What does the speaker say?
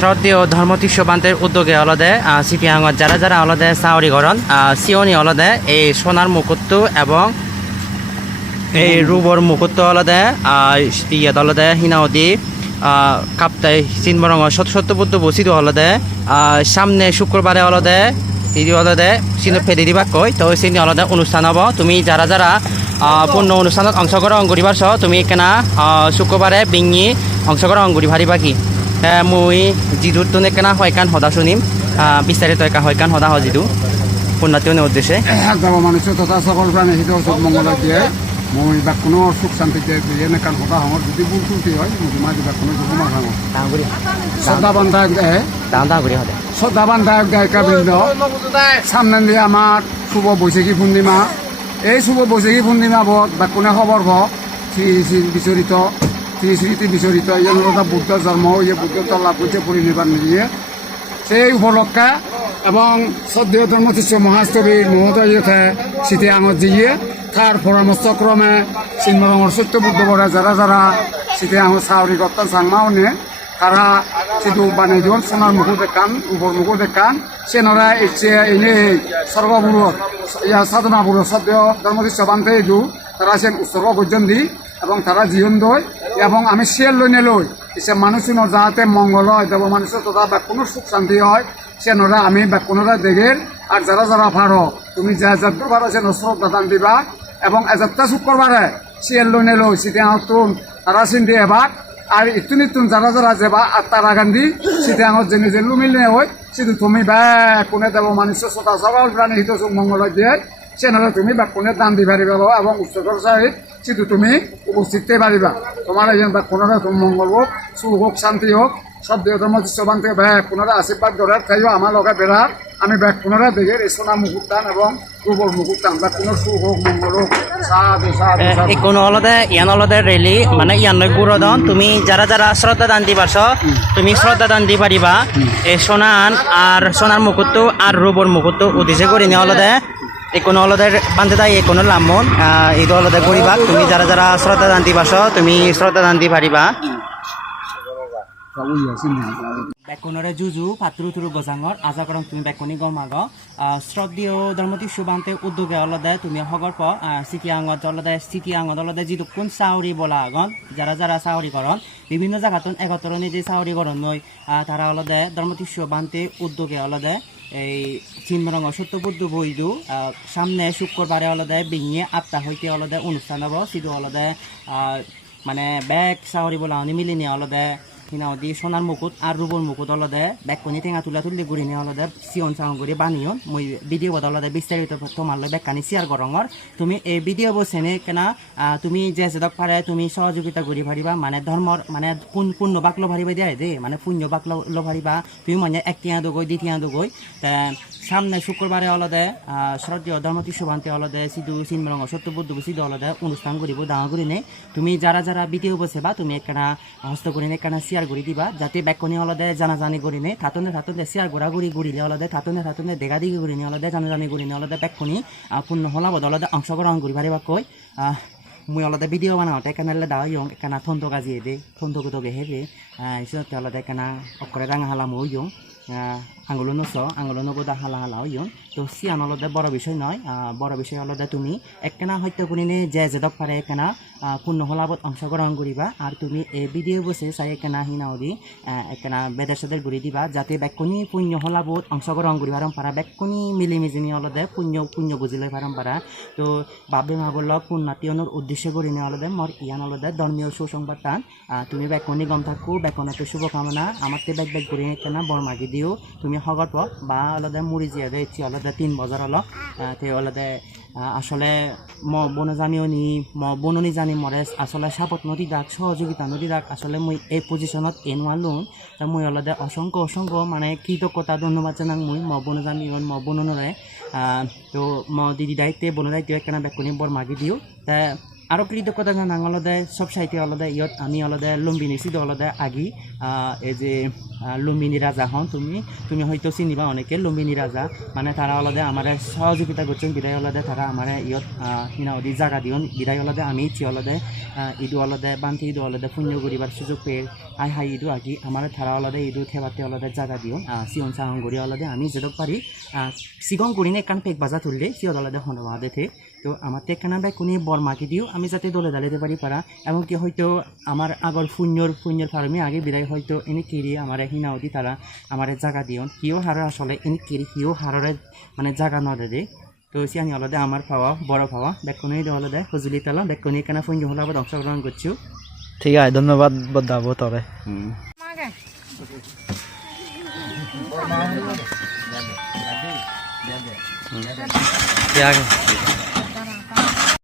শ্রদ্ধেয় ধর্মতীর্ষবান্তের উদ্যোগে অলদে সিপিআঙত যারা যারা অলদে চাউরিকরণ সিওনি অলদে এই সোনার মুকুটটো এবং এই রূপর মুকুটটো অলদে ইয়াত অলদে হিনাওদি কাপ্তাই চিনবরং সত্যবুদ্ধ বসিত অলদে সামনে শুক্রবারে অলদে ইদি অলদে চিন ফেরি দিবা কই তো চিনি অলদে অনুষ্ঠান হব তুমি যারা যারা পূর্ণ অনুষ্ঠানত অংশগ্রহণ করিবার সহ তুমি কেনা শুক্রবারে বিঙি অংশগ্রহণ করি ভারিবা কি মই যিটো তোনে কেনা হয়কান সদা শুনিম বিস্তারিত একা হয়কান সদা হয় যিটো পুণ্যাতীয়নের উদ্দেশ্যে মানুষ তথা সকল প্রাণী হিত অসুখ মঙ্গল দিয়ে মই বা কোনো সুখ শান্তিতে এনেকান সদা হঙর যদি ভুল ত্রুটি হয় মা দিবা কোনো জুকুমার হাঙর শ্রদ্ধাবান দায়ক দেয় শ্রদ্ধাবান দায়ক দায়িকা বৃন্দ সামনে দিয়ে আমার শুভ বৈশাখী পূর্ণিমা এই শুভ বৈশাখী পূর্ণিমা বধ বা কোনে খবর ভ শ্রী শ্রী বিচরিত শ্রী স্মৃতি বিচরিত ইয়ে বুদ্ধ জন্ম ইয়ে বুদ্ধ লাভ করছে পরিনির্বাণ নিয়ে সেই উপলক্ষে এবং শ্রদ্ধেয় ধর্মতীর্ষ মহাস্তবী মহোদয় স্মৃতি আঙত জিয়ে তার পরামর্শক্রমে সিংহরঙর সত্য বুদ্ধ বড়া যারা যারা স্মৃতি আঙত সাউরি গত্তান সাংমাও নিয়ে তারা শুধু বানিয়ে দেওয়ার সোনার মুখো দেখান উপর মুখো দেখান সেনরা ইচ্ছে এনে সর্বপুরুষ ইয়া সাধনা পুরুষ শ্রদ্ধেয় ধর্মতীর্ষ বান্ধে দু তারা সে উৎসর্গ পর্যন্ত দি এবং তারা জীবন দই এবং আমি শিয়ার লই নেলই সে মানুষের যাতে মঙ্গল হয় দেব মানুষের তথা বা কোনো সুখ শান্তি হয় সে নরা আমি বা কোনোরা দেখের আর যারা যারা পারো তুমি যা যাত্রা পারো সে শ্রদ্ধা দান দিবা এবং এযাত্রা শুক্রবারে শিয়ার লই নেলই সেটা নতুন তারা চিন্তি এবার আর ইতুন ইতুন যারা যারা যাবা আর তারা গান্ধী সেটা আমার জেনে যে লুমিলে হয় সেটা তুমি বা কোনে দেব মানুষের শ্রোতা সবাই প্রাণী হিত সুখ মঙ্গল দিয়ে সে নরা তুমি বা কোনে দান দি পারিবা এবং উৎসর্গর সহিত সেটা তুমি উপস্থিত পারিবা তোমার এই বা কোনোরা তুমি মঙ্গল হোক সুখ হোক শান্তি হোক সব ধর্মতীর্ষবান থেকে ব্যাগ কোনোরা আশীর্বাদ করার খাইও আমার লগে বেড়ার আমি ব্যাগ কোনোরা দেখে এই সোনা মুকুটটান এবং রূপর মুকুটটান বা কোনো সুখ হোক মঙ্গল হোক সাধু সাধু কোনো অলদে ইয়ান অলদে রেলি মানে ইয়ান গুরদন তুমি যারা যারা শ্রদ্ধা দান দিবাস তুমি শ্রদ্ধা দান দি পারিবা এই সোনান আর সোনার মুকুটটো আর রূপর মুকুটটো উদ্দেশ্য করি নিয়ে অলদে কোনো অলদের বান্ধে তাই কোনো লামন এইটো অলদে করিবা তুমি যারা যারা শ্রদ্ধা দান দিবাস তুমি শ্রদ্ধা দান দি পারিবা বেকনরে জুজু পাত্রু তুরু গজাঙর আশা করম তুমি বেকনি গমাগ শ্রদ্ধেয় ধর্মতীর্ষবান্তে উদ্যোগে অলদে তুমি হগর প স্থিতি আঙত অলদে যিটো কোন চাউরি বলা আগন যারা যারা চাউরি করন বিভিন্ন জায়গাতন একতরণী যে চাউরি করন নই তারা অলদে ধর্মতীর্ষবান্তে উদ্যোগে অলদে এই চিনমরঙ সত্যবুদ্ধ বৈদু সামনে শুক্রবারে অলদে বিঙিয়ে আত্মা হইতে অলদে অনুষ্ঠান হব সিধু অলদে মানে ব্যাগ চাউরি বলা মিলি নিয়ে অলদে হিনাওদি সোনার মুকুট আর রূপর মুকুট অলদে বেকনি টেঙা তুলি গুড়ি নিয়ে অলদে চিয়ন চাউন করে বানিয়ন মই ভিডিও বদ অলদে বিস্তারিত তোমার বেকানি শেয়ার করঙর তুমি এই ভিডিও বসেনে কেনা তুমি যে যেদক পারে তুমি সহযোগিতা করি পারিবা মানে ধর্মর মানে পূর্ণ বাক লো ভারিবা দিয়ে দে মানে পুণ্য বাক লো ভারিবা তুমি মানে একটিয়া দগৈ দ্বিতীয়া দগৈ সামনে শুক্রবারে অলদে শ্রদ্ধেয় ধর্মতীর্ষবান্তে অলদে সিধু চিনমরঙ সত্যবুদ্ধ সিধু অলদে অনুষ্ঠান করিব ডাঙর করি নেই তুমি যারা যারা ভিডিও বসে বা তুমি একখানা হস্ত করি নে একখানা শেয়ার করে দিবা যাতে বেকনি অলদে জানাজানি করি নে থাতনে শেয়ার ঘোরাঘুরি ঘুরিলে অলদে থাতনে দেখা দিকে ঘুরি নে অলদে জানাজানি করি নে অলদে বেকনি পূর্ণ হলাবদ অলদে অংশগ্রহণ করি পারিবা কই মই অলদে ভিডিও বানাওতে এখানে দাওয়া ইয়ং এখানা থন্ত গাজিয়ে দে থন্ত গুতকে হেবে ইসতে অলদে এখানা অকরে রাঙা হালা মই ইয়ং আঙুলো বোধা হালা হালা ইয়ং তো সিয়ান অলদে বড় বিষয় নয় বড় বিষয় অলদে তুমি একখানা হত্যা করি নে যে যেদক পারে একখানা পূর্ণ হলাবত অংশগ্রহণ করিবা আর তুমি এই ভিডিও বসে চাই একখানা হিনাওদি একখানা বেদের সাথে ঘুরি দিবা যাতে বেকনি পুণ্য হলাবত অংশগ্রহণ করি পারম পারা বেকনি মিলিমিজিনি অলদে পুণ্য বুঝি লই পারম পারা তো বাবে মা বলল পুণ্যাতীয়নের উদ্দেশ্য করি নিয়ে অলদে মর ইয়ান অলদে ধর্মীয় সুসংবাদ টান তুমি বেকনি গম থাকো বেকনতে শুভকামনা আমার তে বেগ ঘুরি একখানা বরমাগি দিও তুমি হগত বা অলদে মুড়ি জিয়া দে ইচ্ছি অলদে 3 বছর হল তে অলদে আসলে বন জানিও নি বননি জানি মরে আসলে সাপত নদী দাগ সহযোগিতা নদী দাগ আসলে মই এই পজিশনত এনওয়ালুন তা মই অলদে অসংখ্য মানে কৃতজ্ঞতা ধন্যবাদ জানাং মই বন জানি বননরে তো দিদি দায়িত্বে বন দায়িত্ব একখানা বেকনি বর মাগি দিও তা আৰু কৃতজ্ঞতা জানাং অলদে সব সাহিত্য অলদে ইয়ত আমি অলদে লুম্বিনী সিদ্ধ অলদে আগি এই যে লুম্বিনী রাজা হন তুমি হয়তো চিনিবা অনেকে লুম্বিনী রাজা মানে তারা অলদে আমার সহযোগিতা করছেন বিদায় অলদে তারা আমার ইয়ত হিনাওদি জায়গা দিয়ন বিদায় অলদে আমি ইচ্ছি অলদে ইদু অলদে বান্তি ইদু অলদে পুণ্য করিবার সুযোগ পেয়ে হাই ইদু আগি আমার তারা অলদে ইদু থেবাতে অলদে জায়গা দিয়ন সিয়ন সাহন করি অলদে আমি যেদক পারি সিগং করি একান পেক বাজা তুললে সিয়ত অলদে হনবা দেখে তো আমার টেকানা বেকুনি বর্মাকে দিও আমি যাতে দলে দাঁড়াতে পারি পারা এমনকি হয়তো আমার আগর পুণ্যর ফার্মে আগে বিদায় হয়তো এনে কেরি আমার হিনাওদি তারা আমার জায়গা দিও কিও হারা আসলে এনে কেরি কিও হারারে মানে জায়গা নদে দে তো সিয়ানি অলদে আমার পাওয়া বড় পাওয়া বেকুনি অলদে সজুলি তালা বেকুনি কেনা পুণ্য হল আবার অংশগ্রহণ করছো ঠিক আছে ধন্যবাদ বদাবো তবে ঠিক আছে